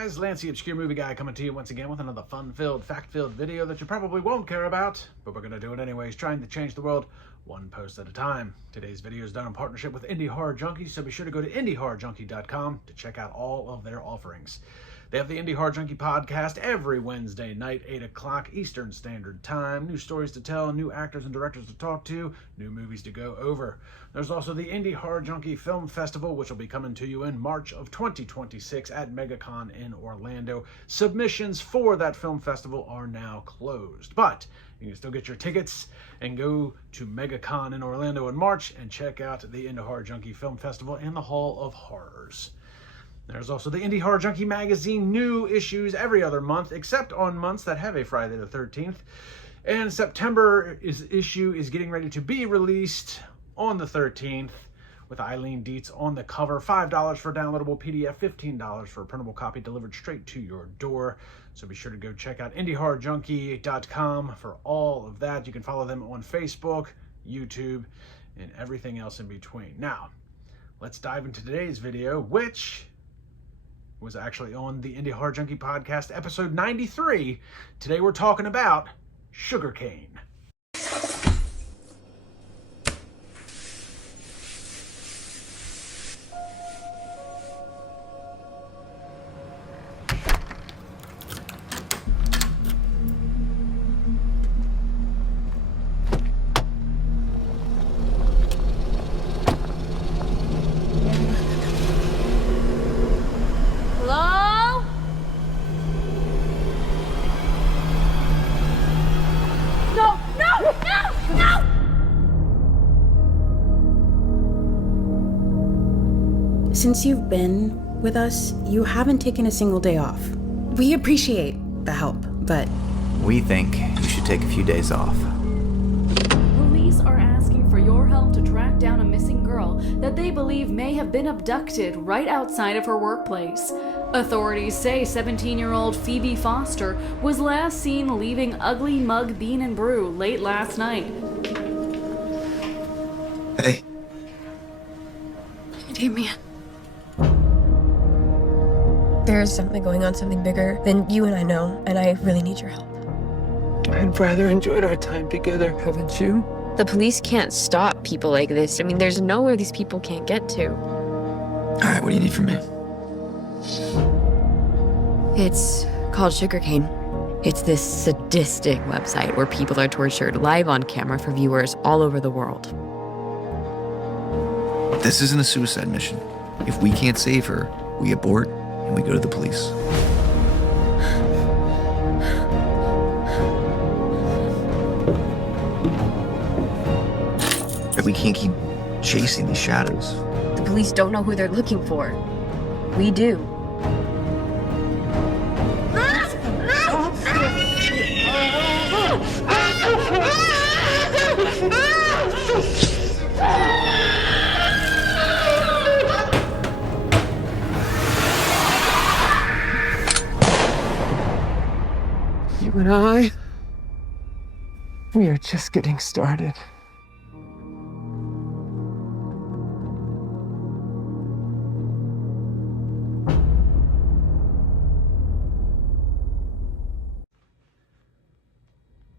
guys, Lance the Obscure Movie Guy coming to you once again with another fun-filled, fact-filled video that you probably won't care about, but we're going to do it anyways, trying to change the world one post at a time. Today's video is done in partnership with Indie Horror Junkie, so be sure to go to indiehorrorjunkie.com to check out all of their offerings. They have the Indie Horror Junkie podcast every Wednesday night, 8 o'clock Eastern Standard Time. New stories to tell, new actors and directors to talk to, new movies to go over. There's also the Indie Horror Junkie Film Festival, which will be coming to you in March of 2026 at MegaCon in Orlando. Submissions for that film festival are now closed, but you can still get your tickets and go to MegaCon in Orlando in March and check out the Indie Horror Junkie Film Festival and the Hall of Horrors. There's also the Indie Horror Junkie magazine, new issues every other month, except on months that have a Friday the 13th. And September issue is getting ready to be released on the 13th with Eileen Dietz on the cover. $5 for a downloadable PDF, $15 for a printable copy delivered straight to your door. So be sure to go check out indiehorrorjunkie.com for all of that. You can follow them on Facebook, YouTube, and everything else in between. Now, let's dive into today's video, which was actually on the Indie Horror Junkie podcast, episode 93. Today we're talking about Sugarcane. Since you've been with us, you haven't taken a single day off. We appreciate the help, but we think you should take a few days off. Police are asking for your help to track down a missing girl that they believe may have been abducted right outside of her workplace. Authorities say 17-year-old Phoebe Foster was last seen leaving Ugly Mug Bean and Brew late last night. Hey. Damien. There's something going on, something bigger than you and I know, and I really need your help. I'd rather enjoyed our time together, haven't you? The police can't stop people like this. I mean, there's nowhere these people can't get to. All right, what do you need from me? It's called Sugarcane. It's this sadistic website where people are tortured live on camera for viewers all over the world. This isn't a suicide mission. If we can't save her, we abort and we go to the police. But we can't keep chasing these shadows. The police don't know who they're looking for. We do. You and I, we are just getting started.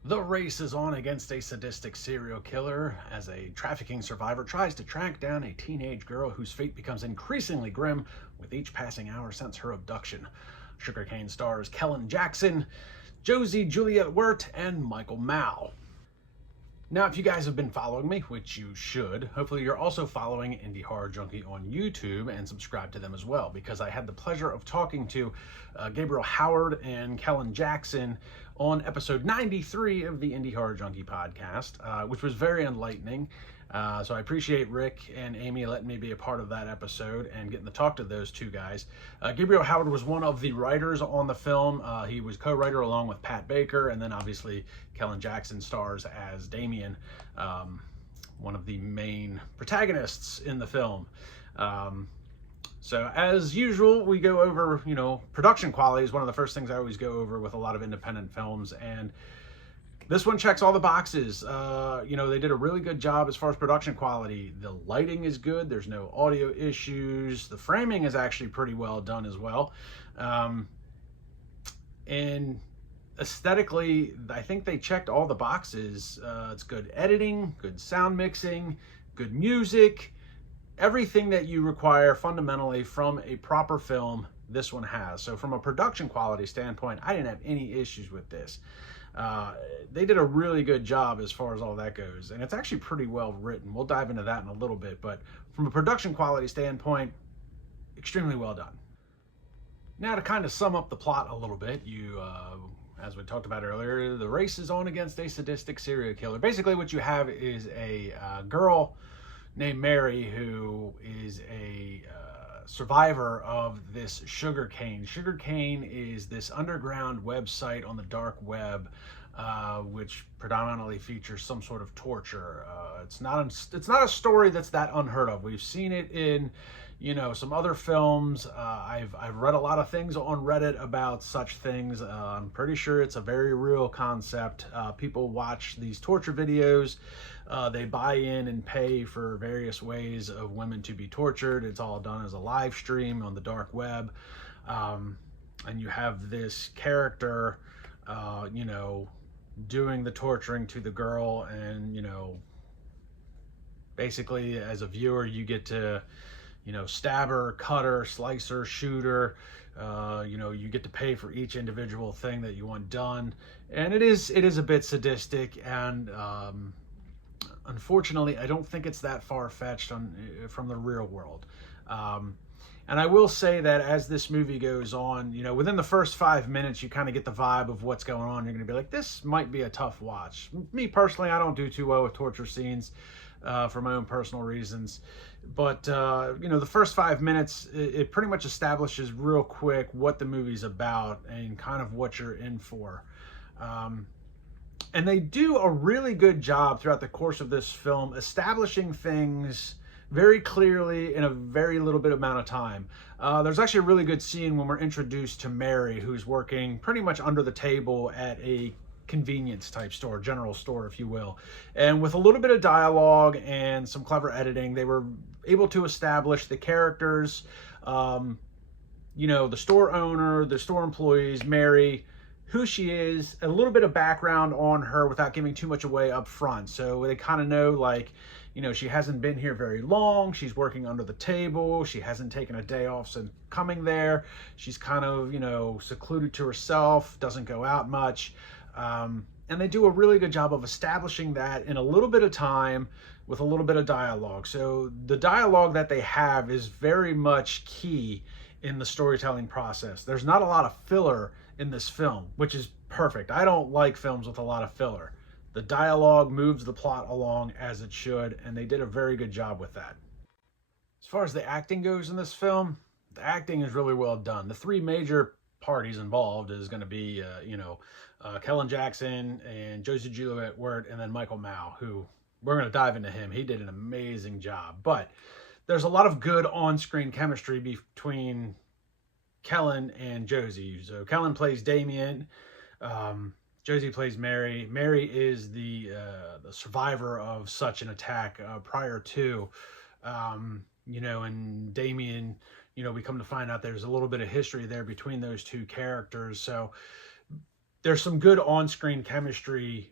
The race is on against a sadistic serial killer as a trafficking survivor tries to track down a teenage girl whose fate becomes increasingly grim with each passing hour since her abduction. Sugarcane stars Kellen Jackson, Josie Juliet Wirt, and Michael Mao. Now, if you guys have been following me, which you should, hopefully you're also following Indie Horror Junkie on YouTube and subscribe to them as well, because I had the pleasure of talking to Gabriel Howard and Kellen Jackson on episode 93 of the Indie Horror Junkie podcast, which was very enlightening. So I appreciate Rick and Amy letting me be a part of that episode and getting to talk to those two guys. Gabriel Howard was one of the writers on the film. He was co-writer along with Pat Baker, and then obviously Kellen Jackson stars as Damien, one of the main protagonists in the film. So as usual, we go over, production quality is one of the first things I always go over with a lot of independent films, and this one checks all the boxes. They did a really good job as far as production quality. The lighting is good. There's no audio issues. The framing is actually pretty well done as well. And aesthetically, I think they checked all the boxes. It's good editing, good sound mixing, good music, everything that you require fundamentally from a proper film, this one has. So from a production quality standpoint, I didn't have any issues with this. They did a really good job as far as all that goes, and it's actually pretty well written. We'll dive into that in a little bit, but from a production quality standpoint, extremely well done. Now, to kind of sum up the plot a little bit, as we talked about earlier, the race is on against a sadistic serial killer. Basically, what you have is a girl named Mary who is a survivor of this Sugarcane. Sugarcane is this underground website on the dark web, which predominantly features some sort of torture. It's not a story that's that unheard of. We've seen it in, some other films. I've read a lot of things on Reddit about such things. I'm pretty sure it's a very real concept. People watch these torture videos. They buy in and pay for various ways of women to be tortured. It's all done as a live stream on the dark web. And you have this character, doing the torturing to the girl, and, basically as a viewer, you get to, stab her, cut her, slice her, shoot her. You get to pay for each individual thing that you want done. And it is a bit sadistic, and unfortunately, I don't think it's that far-fetched from the real world. And I will say that as this movie goes on, within the first 5 minutes, you kind of get the vibe of what's going on. You're going to be like, this might be a tough watch. Me personally, I don't do too well with torture scenes for my own personal reasons. But, the first 5 minutes, it pretty much establishes real quick what the movie's about and kind of what you're in for. And they do a really good job throughout the course of this film establishing things very clearly in a very little bit amount of time. There's actually a really good scene when we're introduced to Mary, who's working pretty much under the table at a convenience type store, general store, if you will. And with a little bit of dialogue and some clever editing, they were able to establish the characters, the store owner, the store employees, Mary, who she is, a little bit of background on her without giving too much away up front. So they kind of know, she hasn't been here very long. She's working under the table. She hasn't taken a day off since coming there. She's kind of, secluded to herself, doesn't go out much. And they do a really good job of establishing that in a little bit of time with a little bit of dialogue. So the dialogue that they have is very much key in the storytelling process. There's not a lot of filler in this film, which is perfect. I don't like films with a lot of filler. The dialogue moves the plot along as it should, and they did a very good job with that. As far as the acting goes in this film, the acting is really well done. The three major parties involved is going to be, Kellen Jackson and Josie Juliet Wirt, and then Michael Mao, who we're going to dive into him. He did an amazing job. But there's a lot of good on-screen chemistry between Kellen and Josie. So Kellen plays Damien. Josie plays Mary. Mary is the survivor of such an attack prior to, and Damien, we come to find out there's a little bit of history there between those two characters. So there's some good on-screen chemistry,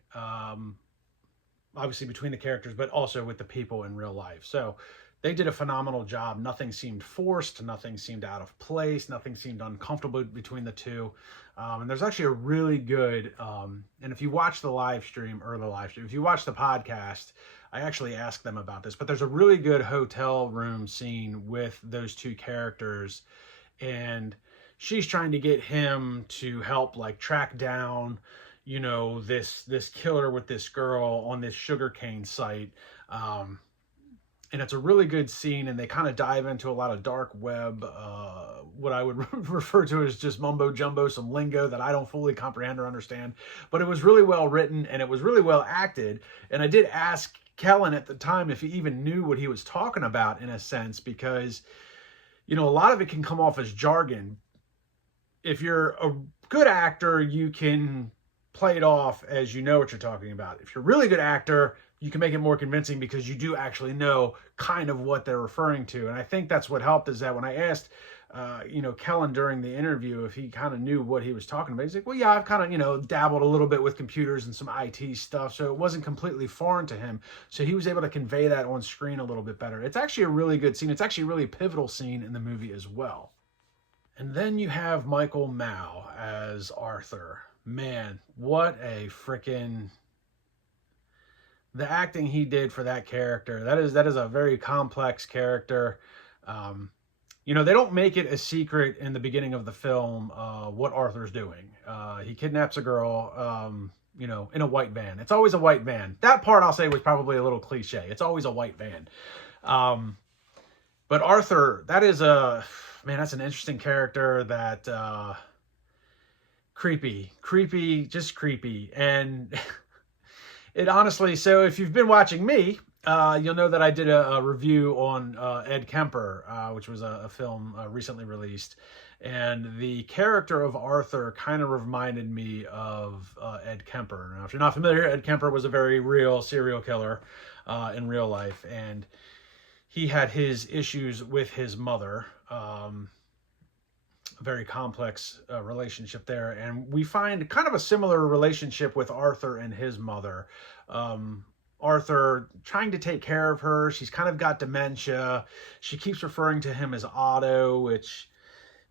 obviously between the characters, but also with the people in real life. So they did a phenomenal job. Nothing seemed forced. Nothing seemed out of place. Nothing seemed uncomfortable between the two. And there's actually a really good, and if you watch if you watch the podcast, I actually asked them about this, but there's a really good hotel room scene with those two characters, and she's trying to get him to help track down, this killer with this girl on this Sugarcane site. And it's a really good scene, and they kind of dive into a lot of dark web, what I would refer to as just mumbo jumbo, some lingo that I don't fully comprehend or understand. But it was really well written, and it was really well acted. And I did ask Kellen at the time if he even knew what he was talking about, in a sense, because, a lot of it can come off as jargon. If you're a good actor, you can play it off as you know what you're talking about. If you're a really good actor, you can make it more convincing because you do actually know kind of what they're referring to. And I think that's what helped, is that when I asked Kellen during the interview, if he kind of knew what he was talking about, he's like, well, yeah, I've kind of, dabbled a little bit with computers and some IT stuff, so it wasn't completely foreign to him. So he was able to convey that on screen a little bit better. It's actually a really good scene. It's actually a really pivotal scene in the movie as well. And then you have Michael Mao as Arthur. Man, what a freaking... The acting he did for that character, that is a very complex character. They don't make it a secret in the beginning of the film what Arthur's doing. He kidnaps a girl, in a white van. It's always a white van. That part I'll say was probably a little cliche. It's always a white van. But Arthur, that's an interesting character that creepy, just creepy. And it honestly, so if you've been watching me, you'll know that I did a review on Ed Kemper, which was a film recently released. And the character of Arthur kind of reminded me of Ed Kemper. Now, if you're not familiar, Ed Kemper was a very real serial killer in real life. And he had his issues with his mother. A very complex relationship there. And we find kind of a similar relationship with Arthur and his mother. Arthur trying to take care of her. She's kind of got dementia. She keeps referring to him as Otto, which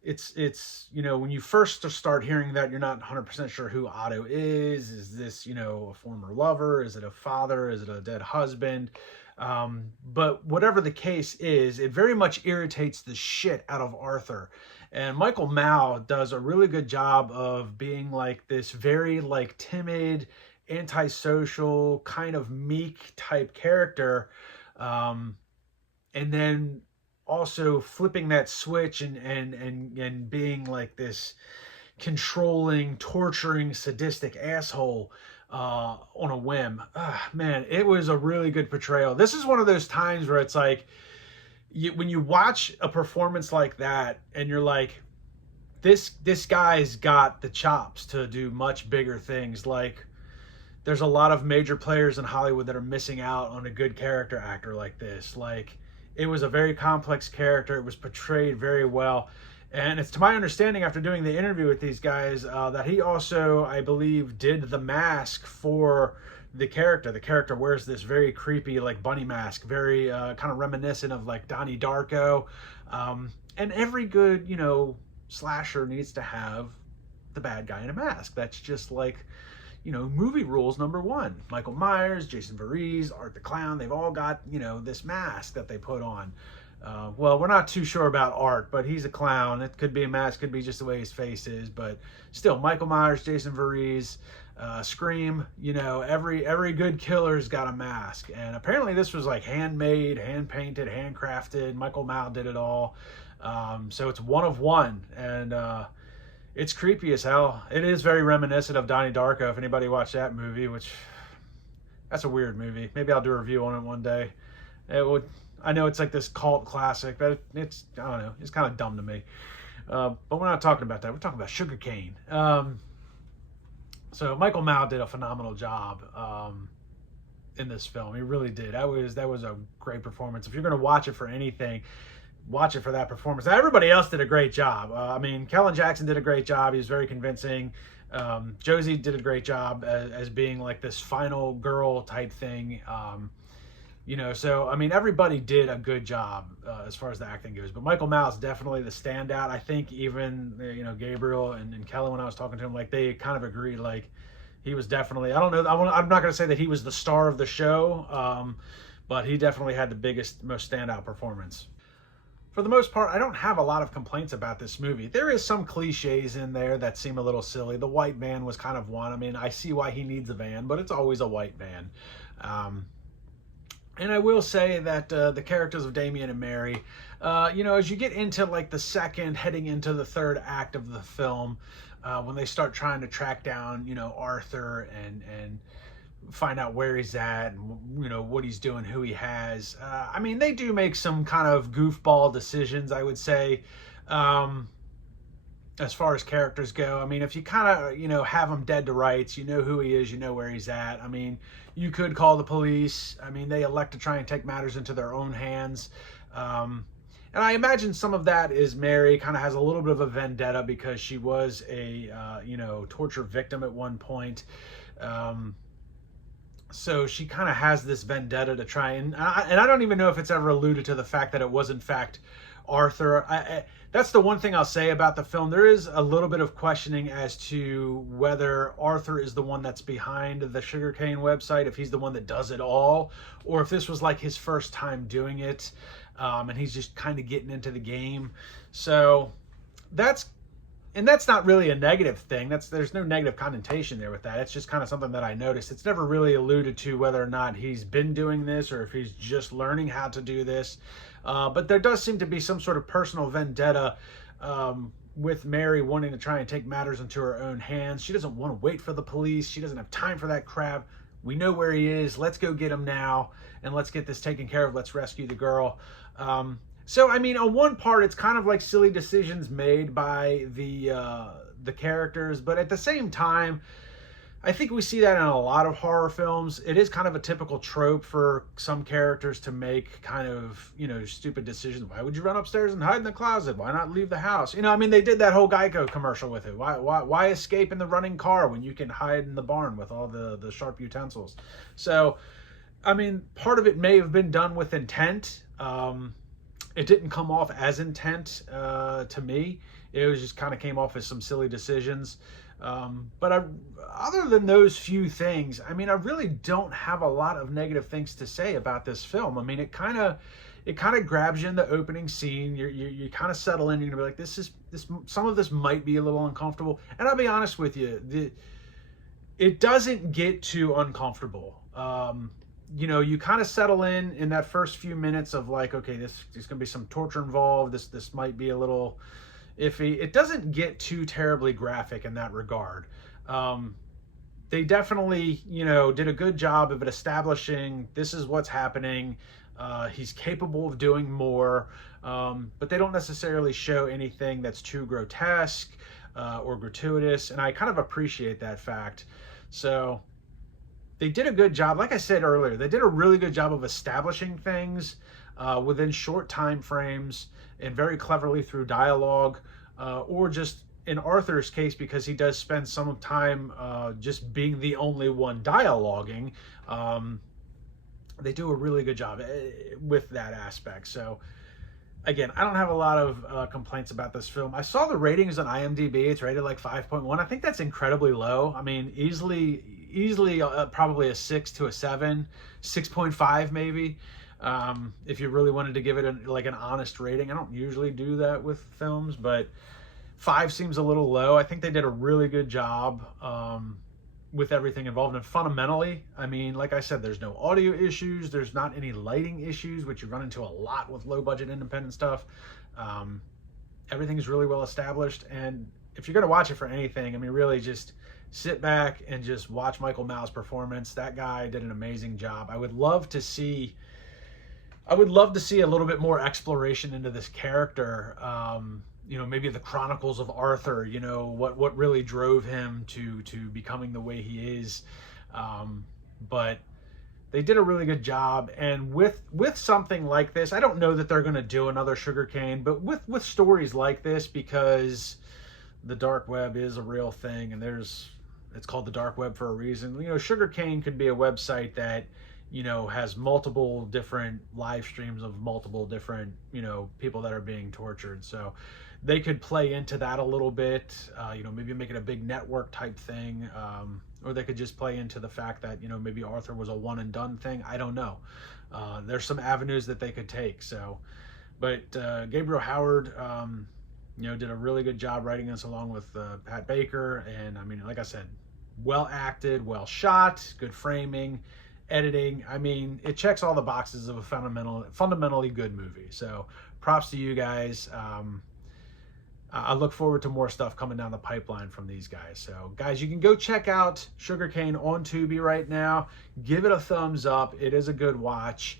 it's when you first start hearing that, you're not 100% sure who Otto is. Is this, a former lover? Is it a father? Is it a dead husband? But whatever the case is, it very much irritates the shit out of Arthur. And Michael Mao does a really good job of being like this very timid, antisocial, kind of meek type character. And then also flipping that switch and being like this controlling, torturing, sadistic asshole on a whim. Man, it was a really good portrayal. This is one of those times where it's like, when you watch a performance like that and you're like, this guy's got the chops to do much bigger things. Like, there's a lot of major players in Hollywood that are missing out on a good character actor like this. Like, it was a very complex character. It was portrayed very well. And it's to my understanding, after doing the interview with these guys, that he also, I believe, did the mask for the character. The character wears this very creepy, bunny mask, very kind of reminiscent of Donnie Darko. And every good, slasher needs to have the bad guy in a mask. That's just movie rules number one. Michael Myers, Jason Voorhees, Art the Clown, they've all got, this mask that they put on. Well, we're not too sure about Art, but he's a clown. It could be a mask, could be just the way his face is, but still, Michael Myers, Jason Voorhees, Scream, every good killer's got a mask. And apparently this was handmade, hand-painted, handcrafted. Michael Mao did it all. So it's one of one, and it's creepy as hell. It is very reminiscent of Donnie Darko, if anybody watched that movie, which, that's a weird movie. Maybe I'll do a review on it one day. I know it's this cult classic, but it's, I don't know, it's kind of dumb to me. But we're not talking about that. We're talking about Sugarcane. So Michael Mao did a phenomenal job in this film. He really did. That was a great performance. If you're going to watch it for anything, watch it for that performance. Now, everybody else did a great job. Kellen Jackson did a great job. He was very convincing. Josie did a great job as being this final girl type thing. So, everybody did a good job as far as the acting goes. But Michael Mao is definitely the standout. I think even, Gabriel and Kelly, when I was talking to him, they kind of agreed, he was definitely, I don't know, I'm not going to say that he was the star of the show, but he definitely had the biggest, most standout performance. For the most part, I don't have a lot of complaints about this movie. There is some cliches in there that seem a little silly. The white van was kind of one. I see why he needs a van, but it's always a white van. And I will say that the characters of Damien and Mary, as you get into the second, heading into the third act of the film, when they start trying to track down, Arthur and find out where he's at and, what he's doing, who he has. They do make some kind of goofball decisions, I would say, as far as characters go. If you kind of, have him dead to rights, who he is, where he's at. You could call the police. They elect to try and take matters into their own hands. And I imagine some of that is Mary kind of has a little bit of a vendetta because she was a, torture victim at one point. So she kind of has this vendetta to try and I don't even know if it's ever alluded to the fact that it was in fact Arthur. That's the one thing I'll say about the film. There is a little bit of questioning as to whether Arthur is the one that's behind the Sugarcane website, if he's the one that does it all, or if this was like his first time doing it, and he's just kind of getting into the game. So that's not really a negative thing. There's no negative connotation there with that. It's just kind of something that I noticed. It's never really alluded to whether or not he's been doing this or if he's just learning how to do this. But there does seem to be some sort of personal vendetta with Mary wanting to try and take matters into her own hands. She doesn't want to wait for the police. She doesn't have time for that crap. We know where he is. Let's go get him now, and let's get this taken care of. Let's rescue the girl. So, I mean, on one part, it's kind of like silly decisions made by the characters, but at the same time, I think we see that in a lot of horror films. It is kind of a typical trope for some characters to make kind of, stupid decisions. Why would you run upstairs and hide in the closet? Why not leave the house? I mean, they did that whole Geico commercial with it. Why escape in the running car when you can hide in the barn with all the sharp utensils? So, I mean, part of it may have been done with intent. It didn't come off as intent to me. It was just kind of came off as some silly decisions. But other than those few things, I mean, I really don't have a lot of negative things to say about this film. I mean, it kind of grabs you in the opening scene. You kind of settle in. You're gonna be like, some of this might be a little uncomfortable. And I'll be honest with you, it doesn't get too uncomfortable. You kind of settle in that first few minutes of like, okay, there's gonna be some torture involved. This might be a little iffy. It doesn't get too terribly graphic in that regard. They definitely, did a good job of it establishing this is what's happening. He's capable of doing more, but they don't necessarily show anything that's too grotesque or gratuitous, and I kind of appreciate that fact. So they did a good job. Like I said earlier, they did a really good job of establishing things within short time frames and very cleverly through dialogue, or just in Arthur's case, because he does spend some time just being the only one dialoguing. They do a really good job with that aspect. So again, I don't have a lot of complaints about this film. I saw the ratings on IMDb. It's rated like 5.1. I think that's incredibly low. I mean, easily probably a 6 to a 7, 6.5 maybe. If you really wanted to give it an honest rating. I don't usually do that with films, but 5 seems a little low. I think they did a really good job with everything involved. And fundamentally, I mean, like I said, there's no audio issues. There's not any lighting issues, which you run into a lot with low budget independent stuff. Everything is really well established. And if you're going to watch it for anything, I mean, really just sit back and just watch Michael Mau's performance. That guy did an amazing job. I would love to see a little bit more exploration into this character. Maybe the chronicles of Arthur, what really drove him to becoming the way he is. But they did a really good job. And with something like this, I don't know that they're going to do another Sugarcane, but with stories like this, because the dark web is a real thing, and it's called the dark web for a reason. Sugarcane could be a website that has multiple different live streams of multiple different, people that are being tortured. So they could play into that a little bit, maybe make it a big network type thing. Or they could just play into the fact that, maybe Arthur was a one and done thing. I don't know. There's some avenues that they could take. So, but Gabriel Howard, did a really good job writing this along with Pat Baker. And I mean, like I said, well acted, well shot, good framing, editing. I mean, it checks all the boxes of a fundamentally good movie. So props to you guys. I look forward to more stuff coming down the pipeline from these guys. So guys, you can go check out Sugarcane on Tubi right now. Give it a thumbs up. It is a good watch.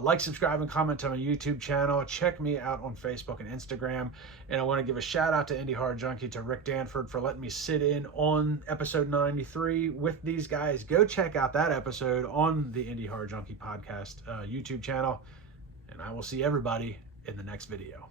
Like, subscribe, and comment to my YouTube channel. Check me out on Facebook and Instagram. And I want to give a shout out to Indie Horror Junkie, to Rick Danford, for letting me sit in on episode 93 with these guys. Go check out that episode on the Indie Horror Junkie podcast YouTube channel. And I will see everybody in the next video.